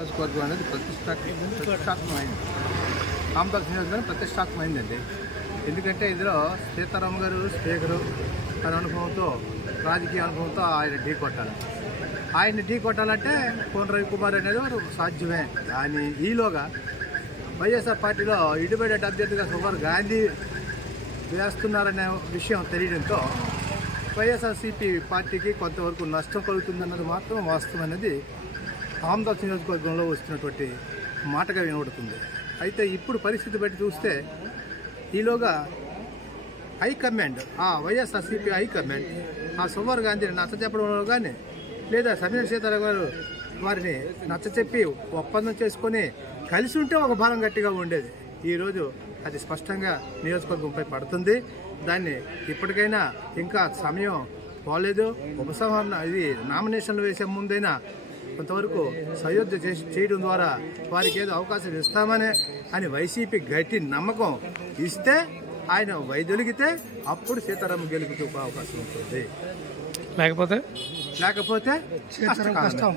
నియోజకవర్గం అనేది ప్రతిష్టాత్మకమైంది. కాంప్లెక్స్ నియోజకవర్గం ప్రతిష్టాత్మకమైందండి. ఎందుకంటే ఇందులో సీతారాం గారు స్పీకరు తన అనుభవంతో, రాజకీయ అనుభవంతో ఆయన్ని ఢీ కొట్టాలంటే కోన రవికుమార్ అనేది వారు సాధ్యమే. కానీ ఈలోగా వైఎస్ఆర్ పార్టీలో ఇండిపెండెంట్ అభ్యర్థిగా సుమారు గాంధీ వేస్తున్నారనే విషయం తెలియడంతో వైఎస్ఆర్సీపీ పార్టీకి కొంతవరకు నష్టం కలుగుతుందన్నది మాత్రం వాస్తవం అనేది కామదాస్ నియోజకవర్గంలో వస్తున్నటువంటి మాటగా వినబడుతుంది. అయితే ఇప్పుడు పరిస్థితి బట్టి చూస్తే ఈలోగా హైకమాండ్, వైఎస్ఆర్సీపీ హైకమాండ్ సోమవారం గాంధీని నచ్చచెప్పడంలో కానీ లేదా సమీర సీతారాం గారు వారిని నచ్చచెప్పి ఒప్పందం చేసుకొని కలిసి ఉంటే ఒక బలం గట్టిగా ఉండేది. ఈరోజు అది స్పష్టంగా నియోజకవర్గంపై పడుతుంది. దాన్ని ఇప్పటికైనా ఇంకా సమయం పోలేదు. ఉపసంహరణ ఇది నామినేషన్లు వేసే ముందైనా కొంతవరకు సయోధ్య చేయడం ద్వారా వారికి ఏదో అవకాశం ఇస్తామని వైసీపీ గట్టి నమ్మకం ఇస్తే ఆయన వైదొలిగితే అప్పుడు సీతారాం గెలుపుకి అవకాశం ఉంటుంది. లేకపోతే కష్టం.